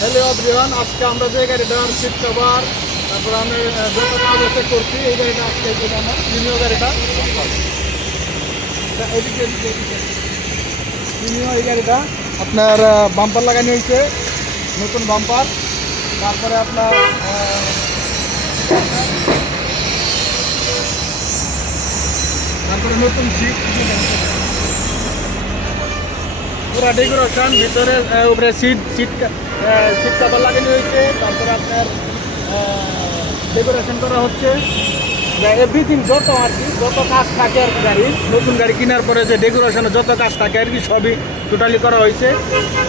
Hello everyone, আজকে আমরা যে গাড়িটার সিট কভার তারপর আমি যত কাজ আছে করছি এই গাড়িটা আজকে এই যে আমার প্রিমিয় গাড়িটা এদিকে এদিকে এদিকে প্রিমিয় এই গাড়িটা আপনার বাম্পার লাগানো হয়েছে, নতুন বাম্পার। তারপরে আপনার তারপরে নতুন সিট, পুরা ডেকোরেশন ভিতরে উপরে সিট সিট সিট কভার লাগানো হয়েছে। তারপরে আপনার ডেকোরেশন করা হচ্ছে, এভরিথিং যত আর কি যত কাজ থাকে আর কি গাড়ির নতুন গাড়ি কেনার পরে যে ডেকোরেশনের যত কাজ থাকে আর কি সবই টোটালি করা হয়েছে।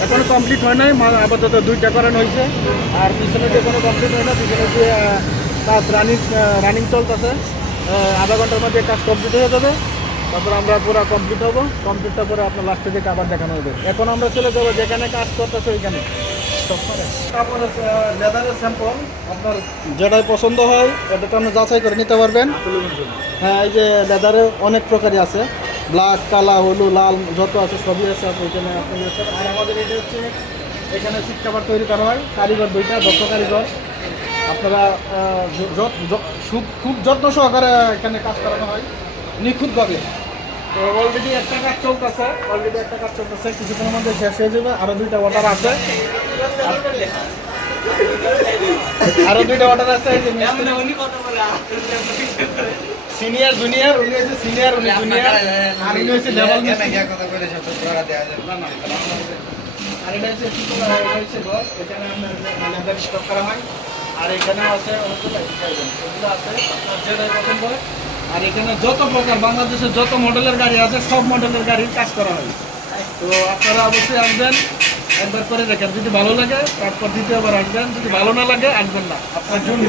এখনো কমপ্লিট হয় নাই, আপাতত দুইটা করানো হয়েছে। আর পিছনে যে কোনো কমপ্লিট হয় না, পিছনে যে কাজ রানিং চলতেছে। আধা ঘন্টার মধ্যে কাজ কমপ্লিট হয়ে যাবে, তারপর আমরা পুরো কমপ্লিট হবো। কমপ্লিটটা পরে আপনার লাস্টে দিকে আবার দেখানো হবে। এখন আমরা চলে যাবো যেখানে কাজ করতেছে ওইখানে। তারপরে লেদারের স্যাম্পল আপনার যেটাই পছন্দ হয় ওটাতে আপনি যাচাই করে নিতে পারবেন। হ্যাঁ, এই যে লেদারে অনেক প্রকারই আছে, ব্ল্যাক, কালা, হলুদ, লাল যত আছে সবই আছে ওইখানে আপনি। আর আমাদের এটা হচ্ছে এখানে সিট কভার তৈরি করা হয়, কারিগর দুইটা, দক্ষ কারিগর। আপনারা খুব যত্ন সহকারে এখানে কাজ করানো হয়, নিখুঁতভাবে। তো অলরেডি একটা কাজ চলতেছে, কিছুক্ষণের মধ্যে শেষ হয়ে যাবে। আরও দুইটা অর্ডার আছে, সিনিয়র জুনিয়র, উনি হচ্ছে সিনিয়র, উনি জুনিয়র, আর উনি হচ্ছে লেভেল মিস্ত্রি। আর এটা হচ্ছে কি বলা হয়, এটা হচ্ছে ঘর, এখানে আপনার লেদার স্টক করা হয়। আর এখানেও আছে অনেকগুলো এগুলো আছে আপনার যেটাই পছন্দ হয়। আর এখানে যত প্রকার বাংলাদেশের যত মডেলের গাড়ি আছে সব মডেলের গাড়ির কাজ করা হয়। তো আপনারা অবশ্যই আসবেন, একবার করে দেখেন, যদি ভালো লাগে তারপর দ্বিতীয়বার আসবেন, যদি ভালো না লাগে আসবেন না, আপনার জন্য।